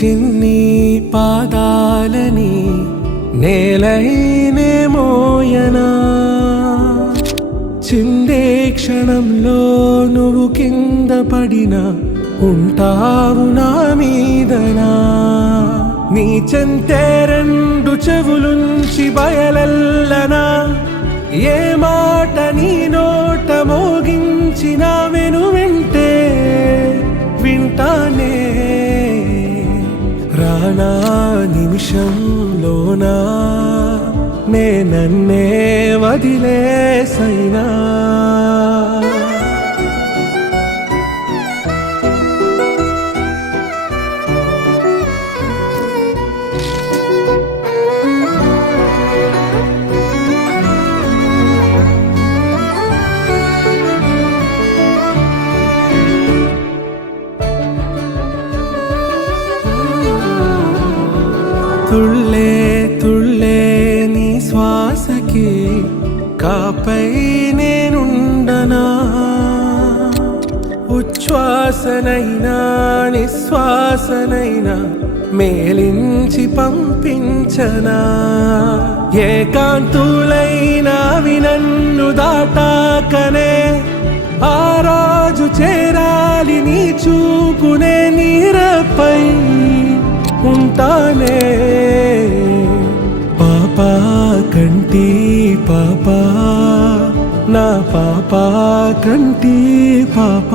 చిన్ని పాదాలని నేలైనే మోయనా, చిందే క్షణంలో నువ్వు కింద పడినా ఉంటావు నా మీదనా. నీ చెంతే రెండు చెవులుంచి బయలెల్లనా, ఏ మాట నీ నోట మోగించిన వెను వింటే వింటానే. రానా నిమిషంలోనా నే నన్నే వదిలేసైనా. తుళ్ళే తుళ్ళే నీ శ్వాసకి కాపై నేనుండనా, ఉచ్ఛ్వాసనైనా నిశ్వాసనైనా మేలించి పంపించనా. ఏకాంతులైనవి నన్ను దాటాకనే ఆ రాజు చేరాలి నీ చూపునే నీరపై ఉంటానే. పాపా కంటి పాపా నా పాపా కంటి పాప.